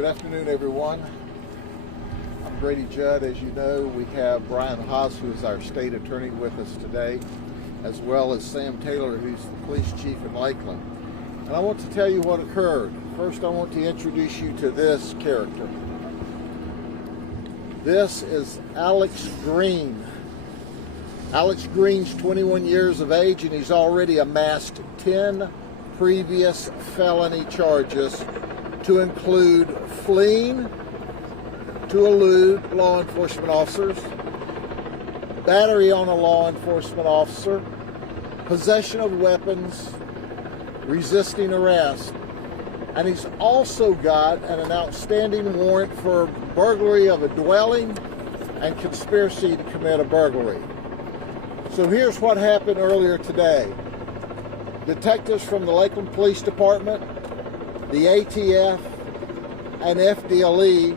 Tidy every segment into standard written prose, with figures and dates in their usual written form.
Good afternoon, everyone. I'm Grady Judd. As you know, we have Brian Haas, who is our state attorney, with us today, as well as Sam Taylor, who's the police chief in Lakeland. And I want to tell you what occurred. First, I want to introduce you to this character. This is Alex Green. Alex Green's 21 years of age, and he's already amassed 10 previous felony charges, to include fleeing to elude law enforcement officers, battery on a law enforcement officer, possession of weapons, resisting arrest. And he's also got an outstanding warrant for burglary of a dwelling and conspiracy to commit a burglary. So here's what happened earlier today. Detectives from the Lakeland Police Department, the ATF, and FDLE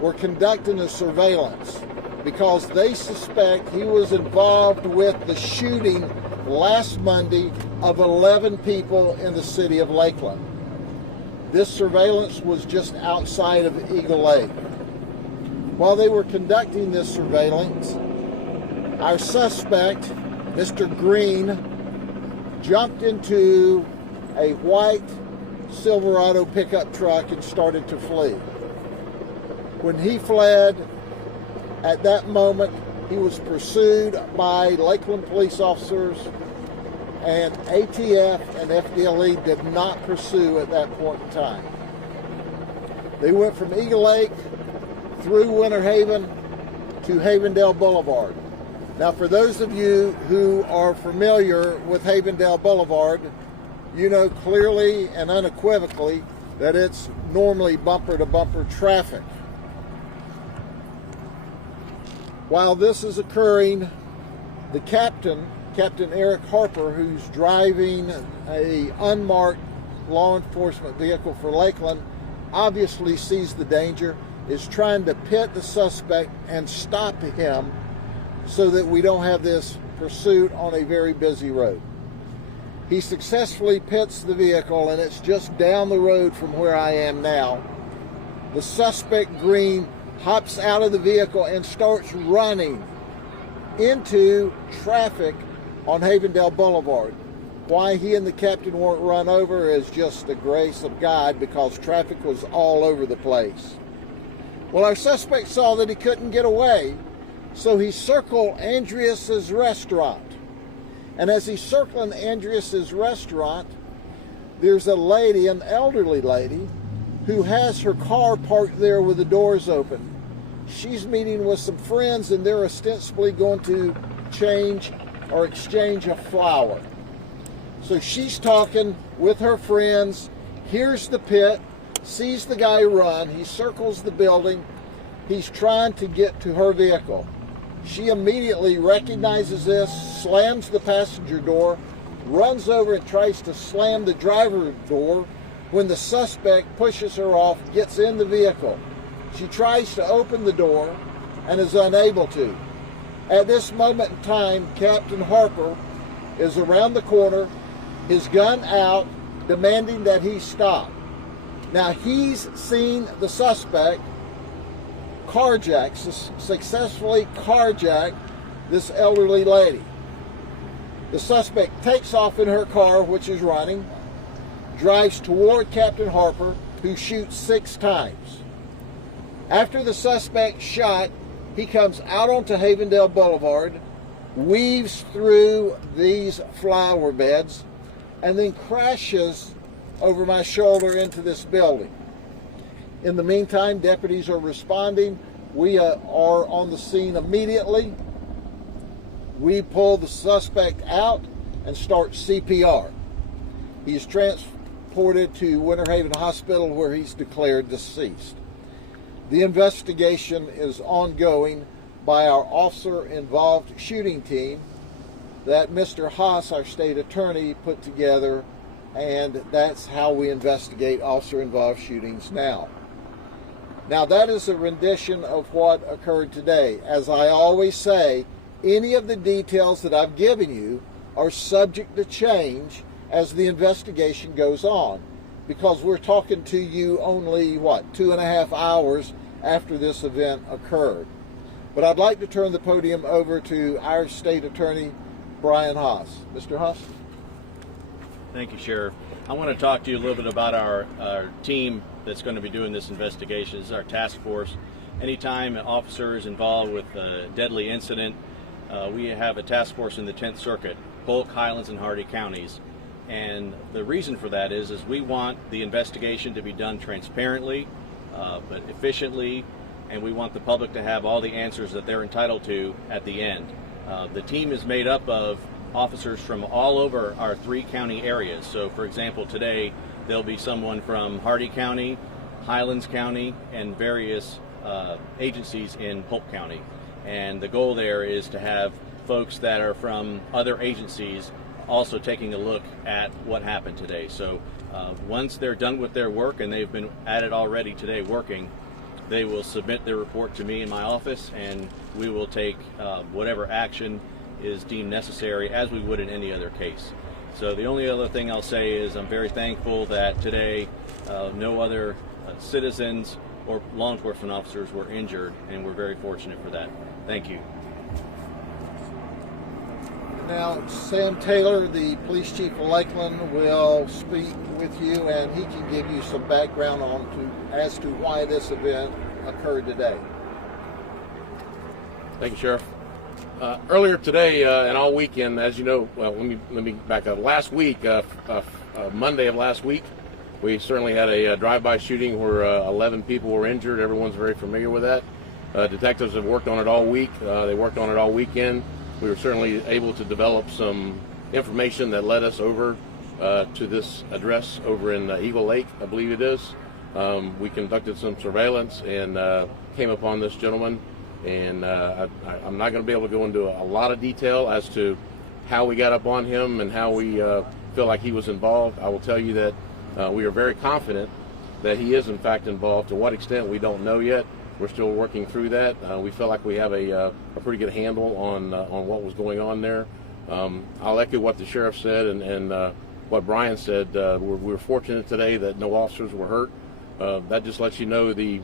were conducting a surveillance because they suspect he was involved with the shooting last Monday of 11 people in the city of Lakeland. This surveillance was just outside of Eagle Lake. While they were conducting this surveillance, our suspect, Mr. Green, jumped into a white Silverado pickup truck and started to flee. When he fled, at that moment, he was pursued by Lakeland police officers, and ATF and FDLE did not pursue at that point in time. They went from Eagle Lake through Winter Haven to Havendale Boulevard. Now, for those of you who are familiar with Havendale Boulevard, you know clearly and unequivocally that it's normally bumper-to-bumper traffic. While this is occurring, the Captain Eric Harper, who's driving an unmarked law enforcement vehicle for Lakeland, obviously sees the danger, is trying to pit the suspect and stop him so that we don't have this pursuit on a very busy road. He successfully pits the vehicle, and it's just down the road from where I am now. The suspect, Green, hops out of the vehicle and starts running into traffic on Havendale Boulevard. Why he and the captain weren't run over is just the grace of God, because traffic was all over the place. Well, our suspect saw that he couldn't get away, so he circled Andreas's restaurant. And as he's circling Andreas's restaurant, there's a lady, an elderly lady, who has her car parked there with the doors open. She's meeting with some friends, and they're ostensibly going to exchange a flower. So she's talking with her friends, hears the pit, sees the guy run, he circles the building, he's trying to get to her vehicle. She immediately recognizes this, slams the passenger door, runs over and tries to slam the driver's door when the suspect pushes her off, gets in the vehicle. She tries to open the door and is unable to. At this moment in time, Captain Harper is around the corner, his gun out, demanding that he stop. Now, he's seen the suspect successfully carjack this elderly lady. The suspect takes off in her car, which is running, drives toward Captain Harper, who shoots 6 times. After the suspect shot, he comes out onto Havendale Boulevard, weaves through these flower beds, and then crashes over my shoulder into this building. In the meantime, deputies are responding. We are on the scene immediately. We pull the suspect out and start CPR. He's transported to Winter Haven Hospital, where he's declared deceased. The investigation is ongoing by our officer-involved shooting team that Mr. Haas, our state attorney, put together, and that's how we investigate officer-involved shootings now. Now, that is a rendition of what occurred today. As I always say, any of the details that I've given you are subject to change as the investigation goes on. because we're talking to you only, what, 2.5 hours after this event occurred. But I'd like to turn the podium over to our state attorney, Brian Haas. Mr. Haas? Thank you, Sheriff. I want to talk to you a little bit about our team that's going to be doing this investigation. This is our task force. Anytime an officer is involved with a deadly incident, we have a task force in the 10th Circuit, Polk, Highlands, and Hardee counties. And the reason for that is we want the investigation to be done transparently, but efficiently, and we want the public to have all the answers that they're entitled to at the end. The team is made up of officers from all over our 3 county areas. So, for example, today there'll be someone from Hardee County, Highlands County, and various agencies in Polk County. And the goal there is to have folks that are from other agencies also taking a look at what happened today. So once they're done with their work, and they've been at it already today working, they will submit their report to me in my office, and we will take whatever action is deemed necessary, as we would in any other case. So the only other thing I'll say is I'm very thankful that today no other citizens or law enforcement officers were injured, and we're very fortunate for that. Thank you. Now, Sam Taylor, the police chief of Lakeland, will speak with you, and he can give you some background as to why this event occurred today. Thank you, Sheriff. Earlier today and all weekend, as you know, well, let me back up. Last week, Monday of last week, we certainly had a drive-by shooting where 11 people were injured. Everyone's very familiar with that. Detectives have worked on it all week. They worked on it all weekend. We were certainly able to develop some information that led us over to this address over in Eagle Lake, I believe it is. We conducted some surveillance and came upon this gentleman. And I'm not going to be able to go into a lot of detail as to how we got up on him and how we feel like he was involved. I will tell you that we are very confident that he is in fact involved. To what extent, we don't know yet. We're still working through that. We feel like we have a pretty good handle on what was going on there. I'll echo what the sheriff said and what Brian said. We're fortunate today that no officers were hurt. That just lets you know the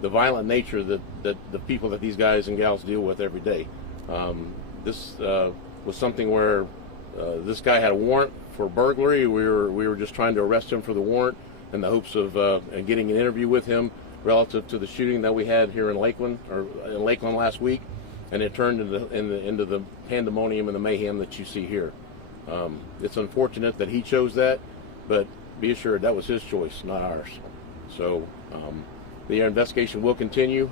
violent nature that the people that these guys and gals deal with every day. This was something where this guy had a warrant for burglary. We were just trying to arrest him for the warrant in the hopes of getting an interview with him relative to the shooting that we had here in Lakeland last week, and it turned into the pandemonium and the mayhem that you see here. It's unfortunate that he chose that, but be assured that was his choice, not ours. So the investigation will continue.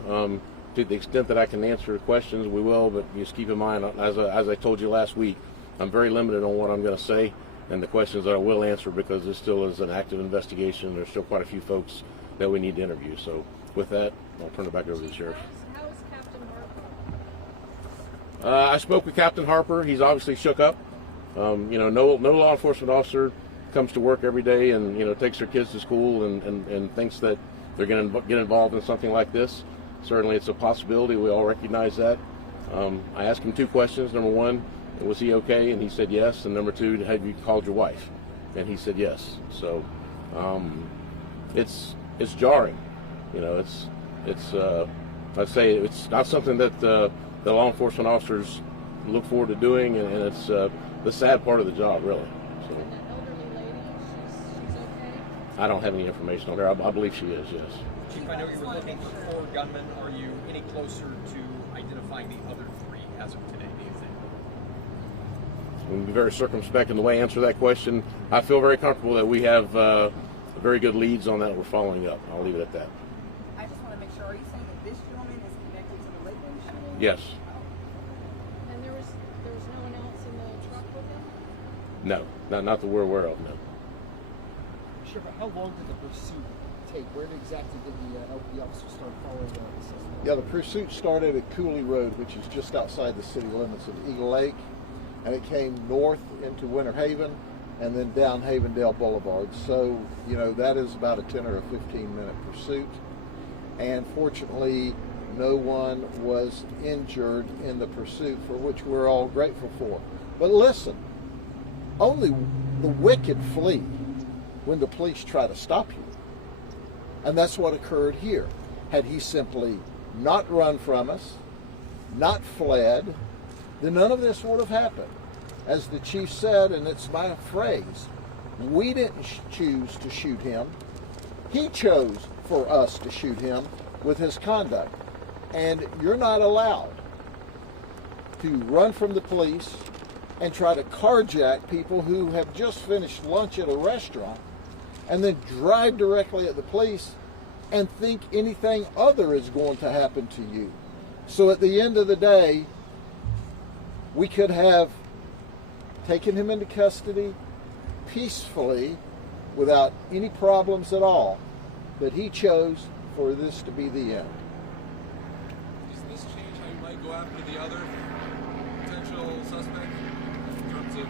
To the extent that I can answer questions, we will, but just keep in mind, as I told you last week, I'm very limited on what I'm going to say and the questions that I will answer, because this still is an active investigation. There's still quite a few folks that we need to interview. So with that, I'll turn it back over to the sheriff. How is Captain Harper? I spoke with Captain Harper. He's obviously shook up. No law enforcement officer comes to work every day and takes their kids to school and thinks that they're going to get involved in something like this. Certainly, it's a possibility. We all recognize that. I asked him 2 questions. Number 1, was he okay? And he said yes. And number 2, have you called your wife? And he said yes. So it's jarring. I'd say it's not something that the law enforcement officers look forward to doing, and it's the sad part of the job, really. So, and that elderly lady, she's okay? I don't have any information on her. I believe she is, yes. Chief, I know you were looking for 4 gunmen. Are you any closer to identifying the other 3 as of today, do you think? I'm going to be very circumspect in the way I answer that question. I feel very comfortable that we have very good leads on that we're following up. I'll leave it at that. I just want to make sure, are you saying that this gentleman is connected to the Lakeland shooting? Yes. And there was no one else in the truck with him? No, not that we're aware of, no. Sure, but how long did the pursuit take? Where exactly did the officer start following the suspect? Yeah, the pursuit started at Cooley Road, which is just outside the city limits of Eagle Lake, and it came north into Winter Haven and then down Havendale Boulevard. So, that is about a 10 or a 15-minute pursuit. And fortunately, no one was injured in the pursuit, for which we're all grateful for. But listen, only the wicked flee. when the police try to stop you. And that's what occurred here. Had he simply not run from us, not fled, then none of this would have happened. As the chief said, and it's my phrase, we didn't choose to shoot him. He chose for us to shoot him with his conduct. And you're not allowed to run from the police and try to carjack people who have just finished lunch at a restaurant and then drive directly at the police and think anything other is going to happen to you. So at the end of the day, we could have taken him into custody peacefully without any problems at all, but he chose for this to be the end. Does this change how you might go after the other potential suspect in terms of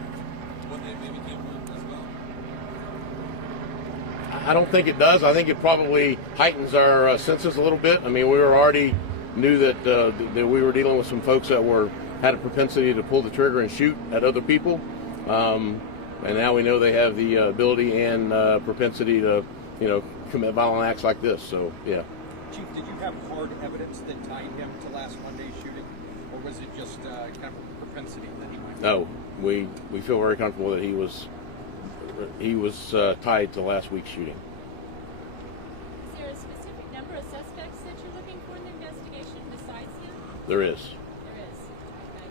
what they maybe came from as well? I don't think it does. I think it probably heightens our senses a little bit. I mean, we were already knew that that we were dealing with some folks that had a propensity to pull the trigger and shoot at other people, and now we know they have the ability and propensity to, commit violent acts like this. So, yeah. Chief, did you have hard evidence that tied him to last Monday's shooting, or was it just kind of a propensity that he might? No, we feel very comfortable that he was tied to last week's shooting. Is there a specific number of suspects that you're looking for in the investigation besides him? There is. There is. Okay.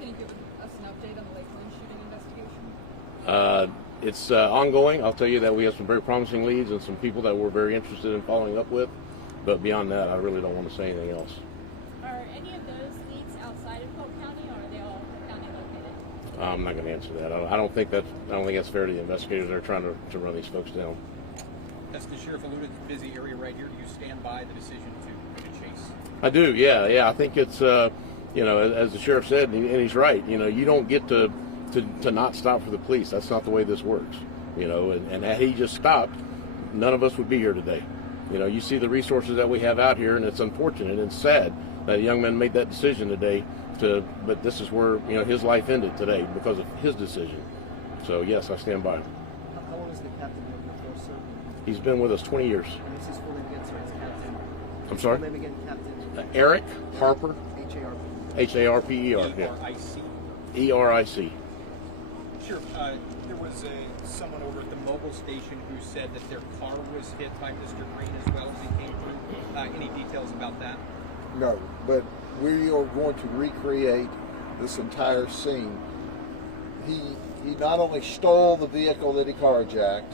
Can you give us an update on the Lakeland shooting investigation? It's ongoing. I'll tell you that we have some very promising leads and some people that we're very interested in following up with. But beyond that, I really don't want to say anything else. Are any of those leads outside of Polk County, or are they all Polk County located? I'm not going to answer that. I don't think that's fair to the investigators that are trying to run these folks down. As the sheriff alluded, the busy area right here. Do you stand by the decision to chase? I do. Yeah. I think it's as the sheriff said, and he's right. You don't get to not stop for the police. That's not the way this works. And had he just stopped, none of us would be here today. You see the resources that we have out here, and it's unfortunate and sad that a young man made that decision today. But this is where his life ended today because of his decision. So yes, I stand by him. How long has the captain been with us, sir? He's been with us 20 years. And this is full name again, sir, it's Captain. I'm sorry? Full name again, Captain. Eric Harper. H-A-R-P. H-A-R-P-E-R. Yeah. E-R-I-C. E-R-I-C. Sheriff, there was someone over at the mobile station who said that their car was hit by Mr. Green as well as he came through. Any details about that? No, but we are going to recreate this entire scene. He not only stole the vehicle that he carjacked,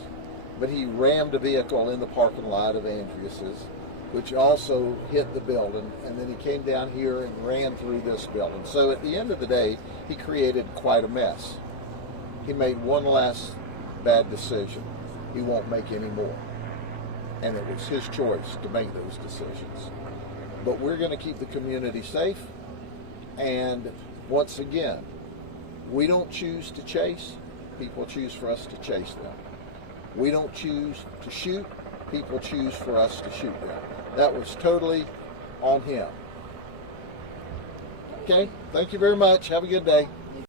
but he rammed a vehicle in the parking lot of Andreas's, which also hit the building, and then he came down here and ran through this building. So at the end of the day, he created quite a mess. He made one last bad decision. He won't make any more. And it was his choice to make those decisions. But we're going to keep the community safe. And once again, we don't choose to chase. People choose for us to chase them. We don't choose to shoot. People choose for us to shoot them. That was totally on him. Okay, thank you very much. Have a good day.